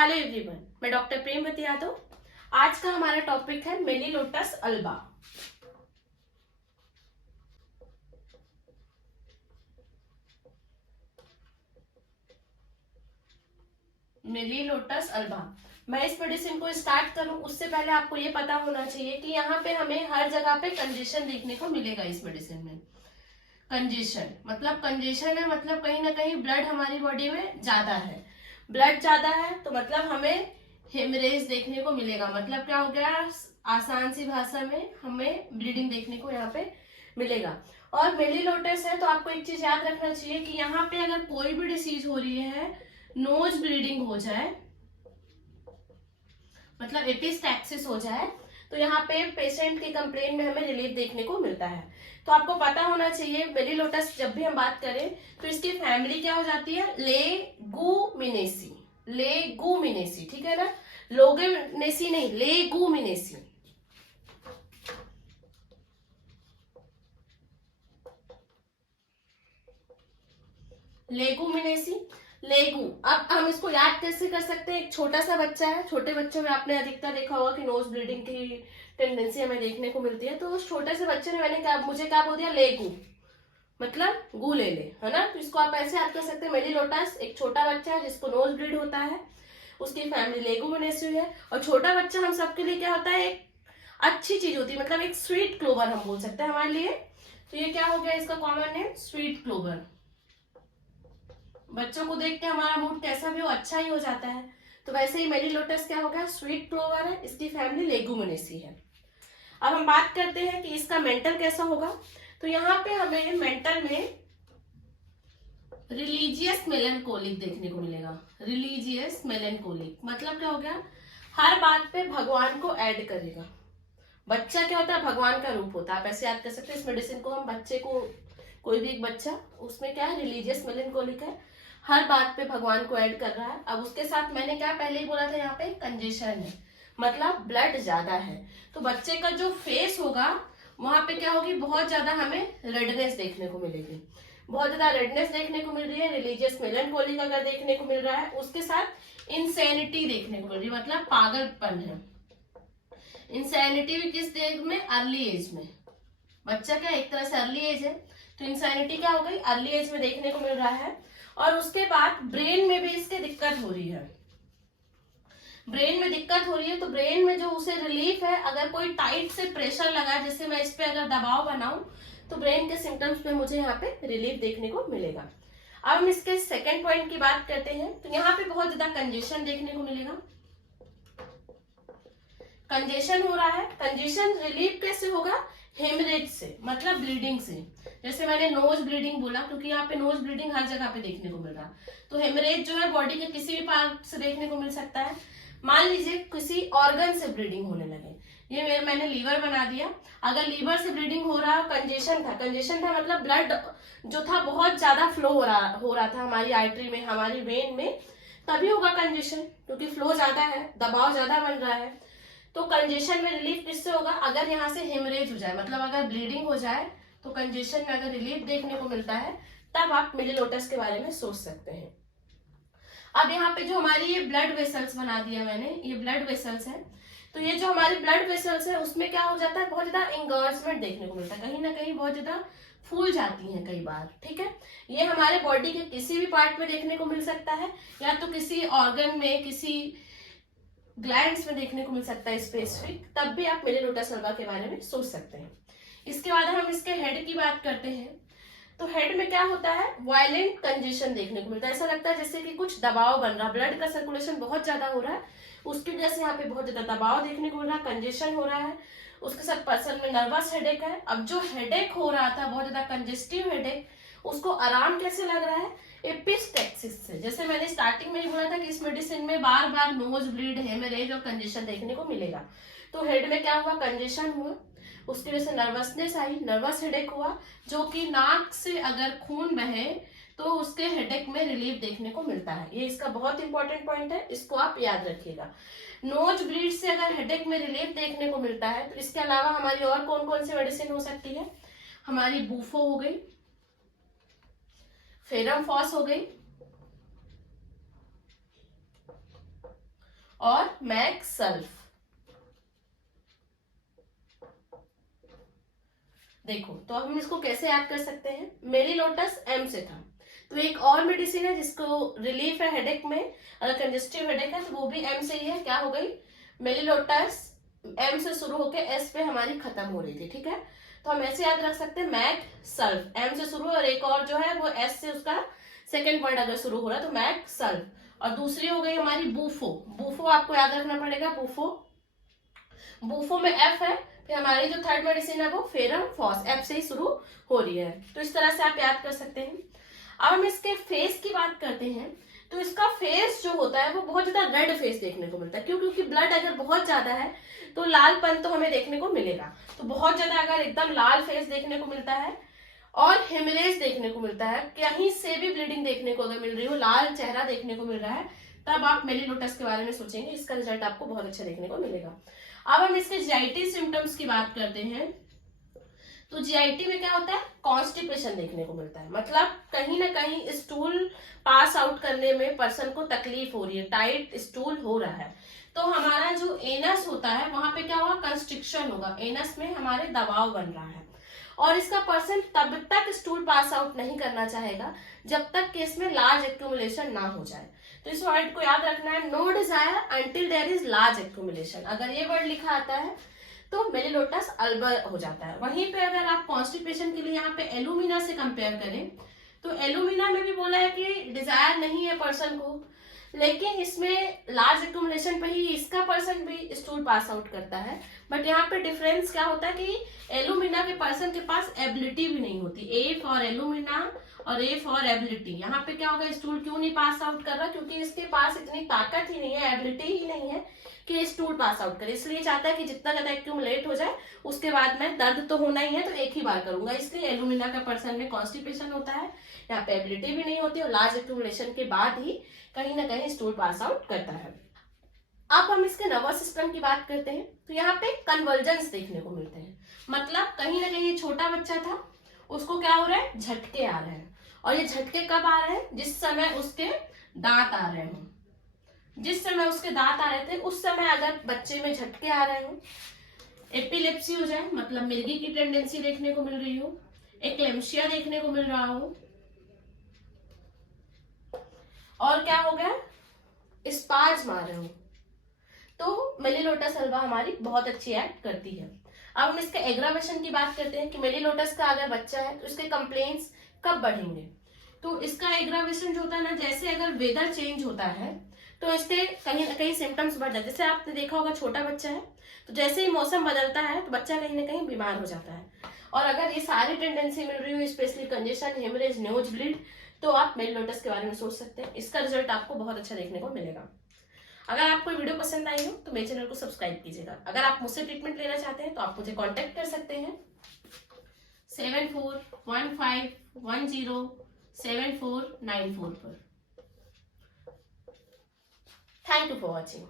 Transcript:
Hello everyone, मैं doctor Premvati Yadav. आज का हमारा टॉपिक है मेलिलोटस अल्बा। मेलिलोटस अल्बा। मैं इस मेडिसिन को स्टार्ट करूं उससे पहले आपको ये पता होना चाहिए कि यहाँ पे हमें हर जगह पे कंजेशन देखने को मिलेगा। इस मेडिसिन में कंजेशन है मतलब कहीं ना कहीं ब्लड हमारी बॉडी में ज्यादा है। ब्लड ज्यादा है तो मतलब हमें हेमरेज देखने को मिलेगा। मतलब क्या हो गया, आसान सी भाषा में हमें ब्लीडिंग देखने को यहाँ पे मिलेगा। और मेलिलोटस है तो आपको एक चीज याद रखना चाहिए कि यहाँ पे अगर कोई भी डिसीज हो रही है, नोज ब्लीडिंग हो जाए, मतलब एपिस्टैक्सिस हो जाए, तो यहाँ पे पेशेंट की कंप्लेन में हमें रिलीफ देखने को मिलता है। तो आपको पता होना चाहिए मेलिलोटस जब भी हम बात करें तो इसकी फैमिली क्या हो जाती है, लेगुमिनेसी। लेगुमिनेसी, ठीक है ना, लोगेनेसी नहीं, लेगुमिनेसी। लेगुमिनेसी, लेगू। अब हम इसको याद कैसे कर सकते हैं, एक छोटा सा बच्चा है, छोटे बच्चों में आपने अधिकतर देखा होगा कि नोज ब्लीडिंग की टेंडेंसी हमें देखने को मिलती है। तो उस छोटे से बच्चे ने मुझे क्या बोल दिया, लेगू, मतलब गू ले ले, है ना। तो इसको आप ऐसे याद कर सकते हैं, मेलिलोटस एक छोटा बच्चा है जिसको नोज ब्लीड होता है, उसकी फैमिली लेगुमिनेसी है। और छोटा बच्चा हम सबके लिए क्या होता है, एक अच्छी चीज होती है, मतलब एक स्वीट क्लोवर हम बोल सकते हैं हमारे लिए। तो ये क्या हो गया, इसका कॉमन नेम स्वीट क्लोवर। बच्चों को देख के हमारा मूड कैसा भी हो, अच्छा ही हो जाता है। तो वैसे ही मेलिलोटस क्या हो गया, स्वीट क्लोवर है, इसकी फैमिली लेगुमिनेसी है। अब हम बात करते हैं कि इसका मेंटल कैसा होगा। तो यहाँ पे हमें मेंटल में रिलीजियस मेलेंकोलिक देखने को मिलेगा। रिलीजियस मेलेंकोलिक मतलब क्या हो गया, हर बात पे भगवान को ऐड करेगा। बच्चा क्या होता है, भगवान का रूप होता है। आप ऐसे याद कर सकते हैं, इस मेडिसिन को हम बच्चे को, कोई भी एक बच्चा, उसमें क्या है, रिलीजियस मेलेंकोलिक है, हर बात पे भगवान को ऐड कर रहा है। अब उसके साथ मैंने क्या पहले ही बोला था, यहाँ पे कंजेशन है, मतलब ब्लड ज्यादा है। तो बच्चे का जो फेस होगा वहां पे क्या होगी, बहुत ज्यादा हमें रेडनेस देखने को मिलेगी। बहुत ज्यादा रेडनेस देखने को मिल रही है, रिलीजियस मेलेंकोलिक अगर देखने को मिल रहा है, उसके साथ इंसेनिटी देखने को मिल रही है, मतलब पागलपन है। इंसैनिटी भी किस एज में, अर्ली एज में। बच्चा क्या एक तरह से अर्ली एज है, तो इंसैनिटी क्या हो गई, अर्ली एज में देखने को मिल रहा है। और उसके बाद ब्रेन में भी इसके दिक्कत हो रही है। ब्रेन में दिक्कत हो रही है तो ब्रेन में जो उसे रिलीफ है, अगर कोई टाइट से प्रेशर लगा, जैसे मैं इस पे अगर दबाव बनाऊं तो ब्रेन के सिम्टम्स में मुझे यहाँ पे रिलीफ देखने को मिलेगा। अब हम इसके सेकेंड पॉइंट की बात करते हैं, तो यहाँ पे बहुत ज्यादा कंजेशन देखने को मिलेगा। कंजेशन हो रहा है, कंजेशन रिलीफ कैसे होगा, हेमरेज से, मतलब ब्लीडिंग से। जैसे मैंने नोज ब्लीडिंग बोला क्योंकि यहाँ पे नोज ब्लीडिंग हर जगह पे देखने को मिल रहा है। तो हेमरेज जो है बॉडी के किसी भी पार्ट से देखने को मिल सकता है। मान लीजिए किसी ऑर्गन से ब्लीडिंग होने लगे, ये मैंने लीवर बना दिया, अगर लीवर से ब्लीडिंग हो रहा, कंजेशन था मतलब ब्लड जो था बहुत ज्यादा फ्लो हो रहा था हमारी आर्टरी में, हमारी वेन में, तभी होगा कंजेशन, क्योंकि फ्लो ज्यादा है, दबाव ज्यादा बन रहा है। तो कंजेशन में रिलीफ किससे होगा, अगर यहाँ से हेमरेज हो जाए, मतलब अगर ब्लीडिंग हो जाए, तो कंजेशन में अगर रिलीफ देखने को मिलता है तब आप मेलिलोटस के बारे में सोच सकते हैं। अब यहाँ पे जो हमारी ये ब्लड वेसल्स बना दिया मैंने, ये ब्लड वेसल्स है, तो ये जो हमारी ब्लड वेसल्स है उसमें क्या हो जाता है, बहुत ज्यादा इंगर्समेंट देखने को मिलता है, कहीं ना कहीं बहुत ज्यादा फूल जाती हैं कई बार, ठीक है। ये हमारे बॉडी के किसी भी पार्ट में देखने को मिल सकता है, या तो किसी ऑर्गन में, किसी ग्लैंड्स में देखने को मिल सकता है स्पेसिफिक, तब भी आप मेलिलोटस अल्बा के बारे में सोच सकते हैं। इसके बाद हम इसके हेड की बात करते हैं। तो हेड में क्या होता है, वायलेंट कंजेशन देखने को मिलता है, ऐसा लगता है जैसे कि कुछ दबाव बन रहा, ब्लड का सर्कुलेशन बहुत ज्यादा हो रहा है, उसकी वजह से यहाँ पे बहुत ज्यादा दबाव देखने को मिल रहा है, कंजेशन हो रहा है। उसके साथ पर्सन में नर्वस हेडेक है। अब जो हेडेक हो रहा था, बहुत ज्यादा कंजेस्टिव हेडेक, उसको आराम कैसे लग रहा है, एपिस्टेक्सिस से। जैसे मैंने स्टार्टिंग में ही बोला था कि इस मेडिसिन में बार बार नोज ब्लीड, हेमरेज और कंजेशन देखने को मिलेगा। तो हेड में क्या हुआ, कंजेशन हुआ, उसकी वजह से नर्वसनेस आई, नर्वस हेडेक हुआ, जो कि नाक से अगर खून बहे तो उसके हेडेक में रिलीफ देखने को मिलता है। ये इसका बहुत इंपॉर्टेंट पॉइंट है, इसको आप याद रखिएगा। नोज ब्लीड से अगर हेडेक में रिलीफ देखने को मिलता है, तो इसके अलावा हमारी और कौन कौन सी मेडिसिन हो सकती है, हमारी बूफो हो गई, फेरम फॉस हो गई, और मैक सल्फ। देखो तो अब हम इसको कैसे याद कर सकते हैं, मेरी लोटस एम से था, तो एक और मेडिसिन है जिसको रिलीफ है हेडेक में, अगर कंजेस्टिव हेडेक है तो वो भी एम से ही है, क्या हो गई, मेरी लोटस एम से शुरू होकर एस पे हमारी खत्म हो रही थी, ठीक है। तो हम ऐसे याद रख सकते हैं मैक सल्फ, एम से शुरू, और एक और जो है वो एस से उसका सेकेंड वर्ड अगर शुरू हो रहा है तो मैक सल्फ। और दूसरी हो गई हमारी बूफो, बूफो आपको याद रखना पड़ेगा, बूफो, बूफो में एफ है, फिर हमारी जो थर्ड मेडिसिन है वो फेरम फॉस, एफ से ही शुरू हो रही है, तो इस तरह से आप याद कर सकते हैं। अब हम इसके फेस की बात करते हैं, तो इसका फेस जो होता है वो बहुत ज्यादा रेड फेस देखने को मिलता है, क्यों, क्योंकि ब्लड अगर बहुत ज्यादा है तो लालपन तो हमें देखने को मिलेगा, तो बहुत ज्यादा अगर एकदम लाल फेस देखने को मिलता है और हेमरेज देखने को मिलता है, कहीं से भी ब्लीडिंग देखने को अगर मिल रही हो, लाल चेहरा देखने को मिल रहा है, तब आप मेलिलोटस के बारे में सोचेंगे, इसका रिजल्ट आपको बहुत अच्छा देखने को मिलेगा। अब हम इसके जीआईटी सिम्टम्स की बात करते हैं, तो जीआईटी में क्या होता है, कॉन्स्टिपेशन देखने को मिलता है, मतलब कहीं ना कहीं स्टूल पास आउट करने में पर्सन को तकलीफ हो रही है, टाइट स्टूल हो रहा है, तो हमारा जो एनस होता है वहां पे क्या होगा, कंस्ट्रिक्शन होगा, एनस में हमारे दबाव बन रहा है, और इसका पर्सन तब तक स्टूल पास आउट नहीं करना चाहेगा जब तक कि इसमें लार्ज एक्यूमुलेशन ना हो जाए। तो इस वर्ड को याद रखना है, no desire until there is large accumulation, अगर ये वर्ड लिखा आता है तो मेलिलोटस अल्बर हो जाता है। वहीं पे अगर आप कॉन्स्टिपेशन के लिए यहाँ पे एलुमिना से कंपेयर करें, तो एलुमिना में भी बोला है कि डिजायर नहीं है पर्सन को, लेकिन इसमें लार्ज एक्यूमुलेशन पे ही इसका पर्सन भी स्टूल पास आउट करता है, बट यहाँ पे डिफरेंस क्या होता है कि एलुमिना के पर्सन के पास एबिलिटी भी नहीं होती, ए फॉर एलुमिना और ए फॉर एबिलिटी, यहाँ पे क्या होगा, स्टूल क्यों नहीं पास आउट कर रहा, क्योंकि इसके पास इतनी ताकत ही नहीं है, एबिलिटी ही नहीं है कि स्टूल पास आउट करे, इसलिए चाहता है कि जितना ज्यादा एक्यूमुलेट हो जाए उसके बाद में दर्द तो होना ही है तो एक ही बार करूंगा, इसलिए एलुमिना का पर्सन में कॉन्स्टिपेशन होता है, यहाँ पे एबिलिटी भी नहीं होती और लार्ज एक्यूमुलेशन के बाद ही कहीं ना कहीं स्टूल पास आउट करता है। अब हम इसके नर्वस सिस्टम की बात करते हैं, तो यहाँ पे कन्वर्जेंस देखने को मिलते हैं, मतलब कहीं ना कहीं छोटा बच्चा था, उसको क्या हो रहा है, झटके आ रहे हैं, और ये झटके कब आ रहे हैं, जिस समय उसके दांत आ रहे हों, जिस समय उसके दांत आ रहे थे उस समय अगर बच्चे में झटके आ रहे हो, एपिलेप्सी हो जाए, मतलब मिर्गी की टेंडेंसी देखने को मिल रही हो, एक्लेम्शिया देखने को मिल रहा हो, और क्या हो गया, स्पाज्म आ रहे हो, तो मेलिलोटस अल्वा हमारी बहुत अच्छी एक्ट करती है। अब हम इसके एग्रावेशन की बात करते हैं कि मेलिलोटस का अगर बच्चा है तो इसके कंप्लेंट्स कब बढ़ेंगे, तो इसका एग्रावेशन जो होता है ना, जैसे अगर वेदर चेंज होता है तो इसके कहीं ना कहीं सिम्टम्स बढ़ जाते हैं, जैसे आपने देखा होगा छोटा बच्चा है तो जैसे ही मौसम बदलता है तो बच्चा कहीं ना कहीं बीमार हो जाता है, और अगर ये सारी टेंडेंसी मिल रही हो, specially congestion, haemorrhage, nose bleed, तो आप मेलिलोटस के बारे में सोच सकते हैं, इसका रिजल्ट आपको बहुत अच्छा देखने को मिलेगा। अगर आपको वीडियो पसंद आई हो तो मेरे चैनल को सब्सक्राइब कीजिएगा, अगर आप मुझसे ट्रीटमेंट लेना चाहते हैं तो आप मुझे कांटेक्ट कर सकते हैं 7415107494 पर। Thank you for watching.